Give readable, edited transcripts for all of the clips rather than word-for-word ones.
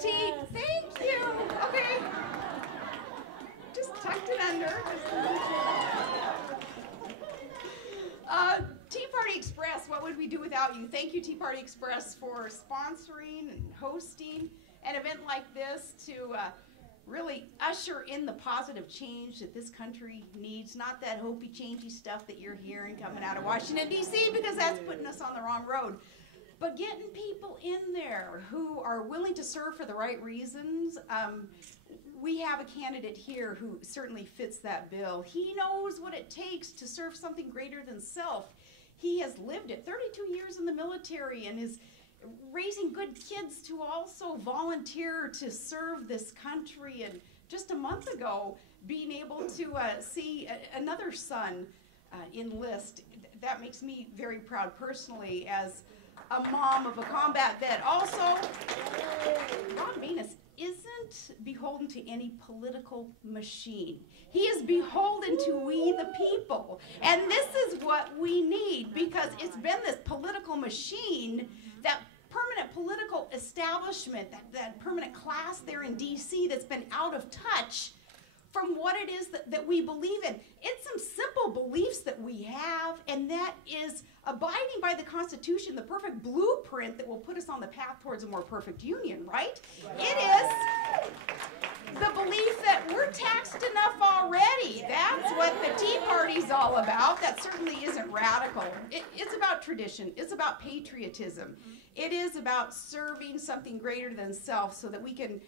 T, thank you. Okay. Just tucked it under. Tea Party Express, what would we do without you? Thank you, Tea Party Express, for sponsoring and hosting an event like this to really usher in the positive change that this country needs. Not that hopey, changey stuff that you're hearing coming out of Washington, D.C., because that's putting us on the wrong road. But getting people in there who are willing to serve for the right reasons. We have a candidate here who certainly fits that bill. He knows what it takes to serve something greater than self. He has lived it, 32 years in the military, and is raising good kids to also volunteer to serve this country. And just a month ago, being able to see another son enlist, that makes me very proud personally as a mom of a combat vet. Also, Ron Maness isn't beholden to any political machine. He is beholden to we the people. And this is what we need, because it's been this political machine, that permanent political establishment, that permanent class there in D.C. that's been out of touch from what it is that we believe in. It's some simple beliefs that we have, and that is abiding by the Constitution, the perfect blueprint that will put us on the path towards a more perfect union, right? It is the belief that we're taxed enough already. That's what the Tea Party's all about. That certainly isn't radical. It's about tradition. It's about patriotism. It is about serving something greater than self so that we can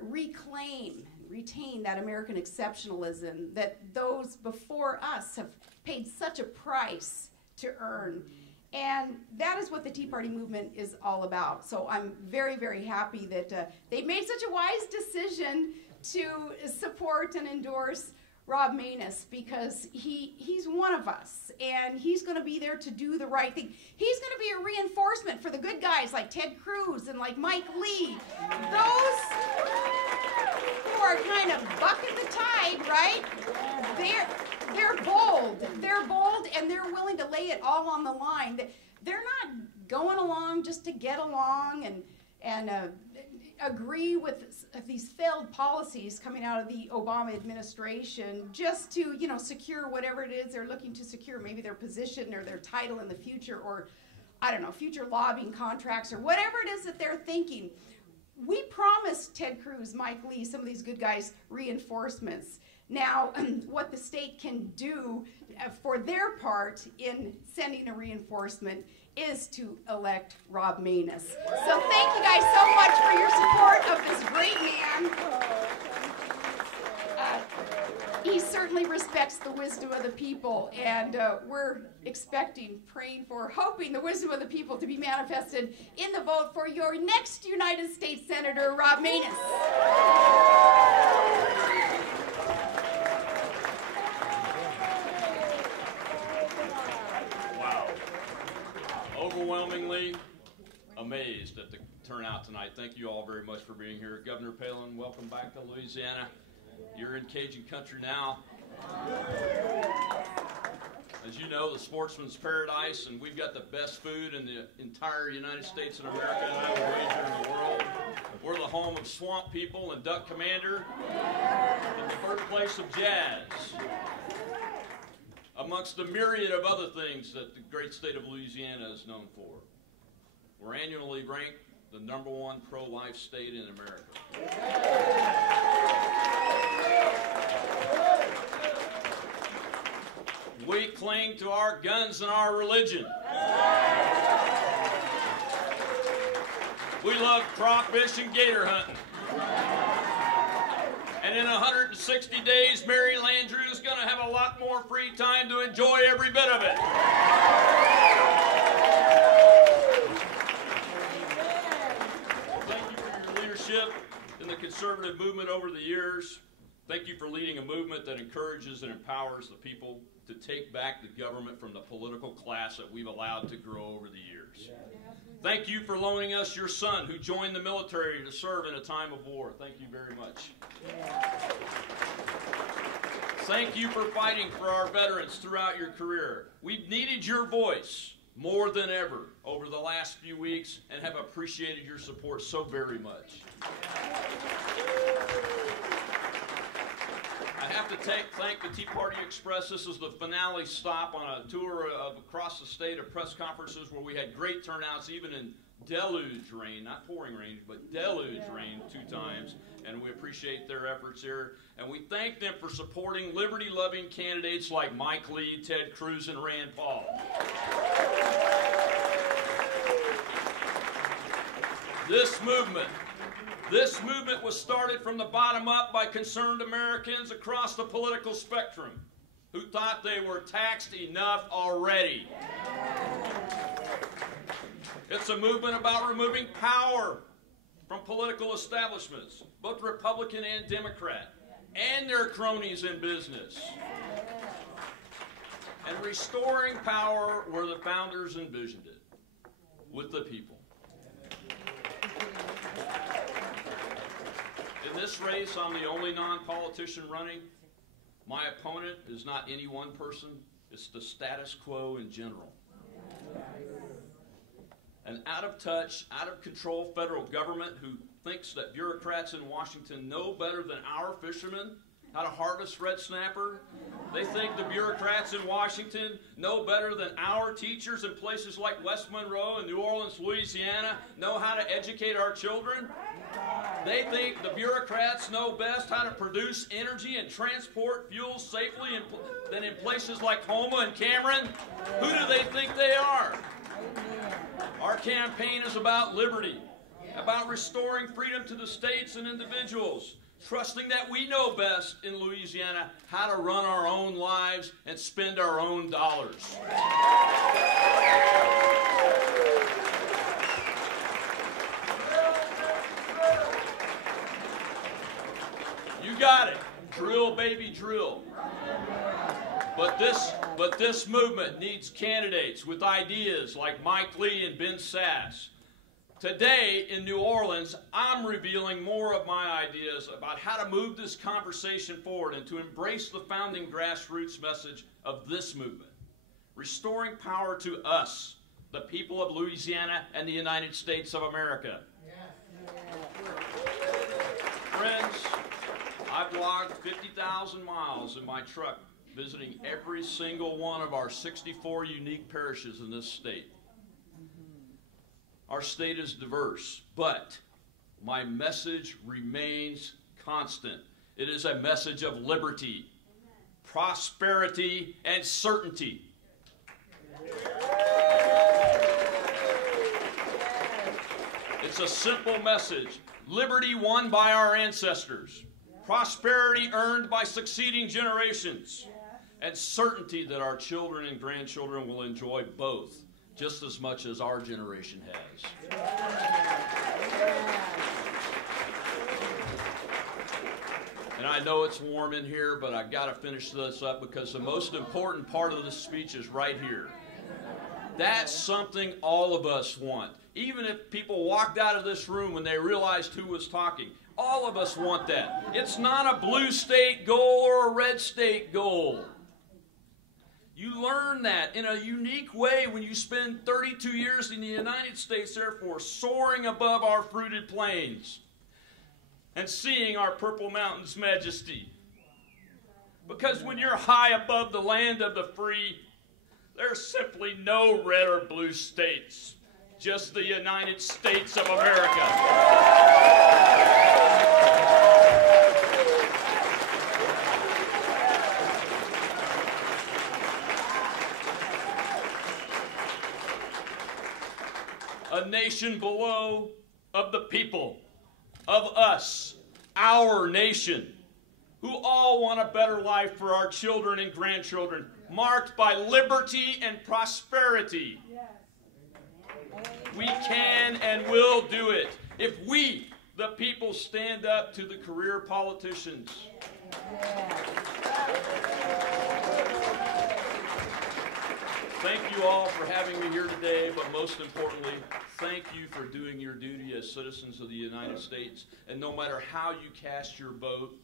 reclaim, retain that American exceptionalism that those before us have paid such a price to earn. And that is what the Tea Party movement is all about. So I'm very, very happy that they made such a wise decision to support and endorse Rob Maness, because he's one of us, and he's going to be there to do the right thing. He's going to be a reinforcement for the good guys like Ted Cruz and like Mike Lee, those who are kind of bucking the tide, right? They're bold, and they're willing to lay it all on the line. They're not going along just to get along and agree with these failed policies coming out of the Obama administration just to, secure whatever it is they're looking to secure, maybe their position or their title in the future, or, I don't know, future lobbying contracts or whatever it is that they're thinking. We promised Ted Cruz, Mike Lee, some of these good guys, reinforcements. Now, what the state can do for their part in sending a reinforcement is to elect Rob Maness. So thank you guys so much for your support of this great man. He certainly respects the wisdom of the people, and we're expecting, praying for, hoping the wisdom of the people to be manifested in the vote for your next United States Senator, Rob Maness. Overwhelmingly amazed at the turnout tonight. Thank you all very much for being here. Governor Palin, welcome back to Louisiana. You're in Cajun country now. As you know, the sportsman's paradise, and we've got the best food in the entire United States of America, and I would wager in the world. We're the home of Swamp People and Duck Commander, and the birthplace of jazz, amongst a myriad of other things that the great state of Louisiana is known for. We're annually ranked the #1 pro-life state in America. We cling to our guns and our religion. We love crawfish and gator hunting. And in 160 days, Mary Landrieu is going to have a lot more free time to enjoy every bit of it. Thank you for your leadership in the conservative movement over the years. Thank you for leading a movement that encourages and empowers the people to take back the government from the political class that we've allowed to grow over the years. Thank you for loaning us your son who joined the military to serve in a time of war. Thank you very much. Thank you for fighting for our veterans throughout your career. We've needed your voice more than ever over the last few weeks and have appreciated your support so very much. I have to thank the Tea Party Express. This is the finale stop on a tour of across the state of press conferences where we had great turnouts, even in deluge rain, not pouring rain, but deluge rain 2 times. And we appreciate their efforts here. And we thank them for supporting liberty-loving candidates like Mike Lee, Ted Cruz, and Rand Paul. This movement was started from the bottom up by concerned Americans across the political spectrum who thought they were taxed enough already. It's a movement about removing power from political establishments, both Republican and Democrat, and their cronies in business, and restoring power where the founders envisioned it, with the people. In this race, I'm the only non-politician running. My opponent is not any one person, it's the status quo in general. An out-of-touch, out-of-control federal government who thinks that bureaucrats in Washington know better than our fishermen how to harvest red snapper. They think the bureaucrats in Washington know better than our teachers in places like West Monroe and New Orleans, Louisiana, know how to educate our children. They think the bureaucrats know best how to produce energy and transport fuel safely than in places like Houma and Cameron. Who do they think they are? Our campaign is about liberty, about restoring freedom to the states and individuals, trusting that we know best in Louisiana how to run our own lives and spend our own dollars. You got it. Drill, baby, drill. But this movement needs candidates with ideas like Mike Lee and Ben Sass. Today in New Orleans, I'm revealing more of my ideas about how to move this conversation forward and to embrace the founding grassroots message of this movement, restoring power to us, the people of Louisiana and the United States of America. Friends, I've logged 50,000 miles in my truck visiting every single one of our 64 unique parishes in this state. Our state is diverse, but my message remains constant. It is a message of liberty, prosperity, and certainty. It's a simple message. Liberty won by our ancestors, prosperity earned by succeeding generations, and certainty that our children and grandchildren will enjoy both just as much as our generation has. And I know it's warm in here, but I've got to finish this up because the most important part of this speech is right here. That's something all of us want. Even if people walked out of this room when they realized who was talking, all of us want that. It's not a blue state goal or a red state goal. You learn that in a unique way when you spend 32 years in the United States Air Force soaring above our fruited plains and seeing our Purple Mountains' majesty. Because when you're high above the land of the free, there's simply no red or blue states, just the United States of America. A nation below of the people, of us, our nation, who all want a better life for our children and grandchildren, marked by liberty and prosperity. We can and will do it if we, the people, stand up to the career politicians. Thank you all for having me here today, but most importantly, thank you for doing your duty as citizens of the United States. And no matter how you cast your vote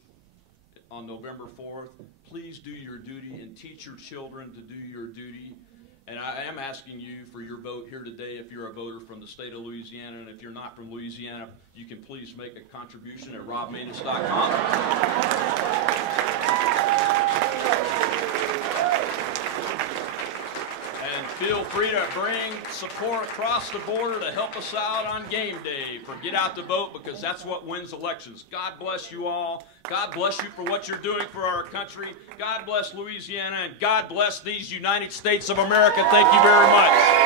on November 4th, please do your duty and teach your children to do your duty And I am asking you for your vote here today if you're a voter from the state of Louisiana. And if you're not from Louisiana, you can please make a contribution at robmaness.com. And feel free to bring support across the border to help us out on game day for Get Out to Vote, because that's what wins elections. God bless you all. God bless you for what you're doing for our country. God bless Louisiana, and God bless these United States of America. Thank you very much.